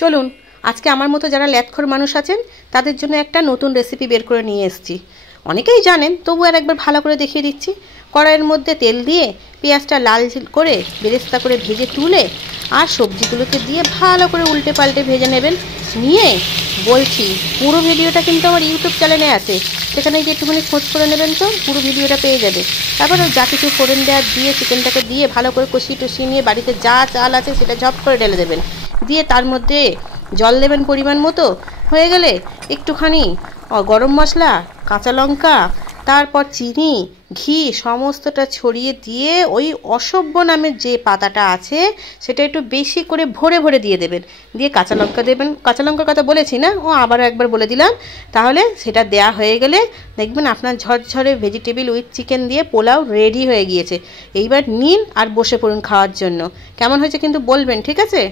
চলুন আজকে আমার মতো যারা ল্যাথখোর মানুষ আছেন তাদের জন্য একটা নতুন রেসিপি বের করে নিয়ে এসেছি। অনেকেই জানেন, তবু আর একবার ভালো করে দেখিয়ে দিচ্ছি। কড়াইয়ের মধ্যে তেল দিয়ে পেঁয়াজটা লাল করে বেরেস্তা করে ভেজে তুলে আর সবজিগুলোকে দিয়ে ভালো করে উল্টে পাল্টে ভেজে নেবেন। নিয়ে বলছি, পুরো ভিডিওটা কিন্তু আমার ইউটিউব চ্যানেলে আছে, সেখানে গিয়ে একটুখানি খোঁজ করে নেবেন, তো পুরো ভিডিওটা পেয়ে যাবে। তারপর যা কিছু ফোড়ন দেওয়া দিয়ে চিকেনটাকে দিয়ে ভালো করে কষিয়ে টষিয়ে নিয়ে বাড়িতে যা চাল আছে সেটা ঝপ করে ঢেলে দেবেন। দিয়ে তার মধ্যে জল দেবেন পরিমাণ মতো। হয়ে গেলে একটুখানি গরম মশলা, কাঁচা লঙ্কা, তারপর চিনি, ঘি সমস্তটা ছড়িয়ে দিয়ে ওই অসভ্য নামের যে পাতাটা আছে সেটা একটু বেশি করে ভরে ভরে দিয়ে দেবেন। দিয়ে কাঁচা লঙ্কা দেবেন। কাঁচা লঙ্কার কথা বলেছি না, আবারও একবার বলে দিলাম। তাহলে সেটা দেয়া হয়ে গেলে দেখবেন আপনার ঝরঝরে ভেজিটেবিল উইথ চিকেন দিয়ে পোলাও রেডি হয়ে গিয়েছে। এইবার নিন আর বসে পড়ুন খাওয়ার জন্য। কেমন হয়েছে কিন্তু বলবেন, ঠিক আছে?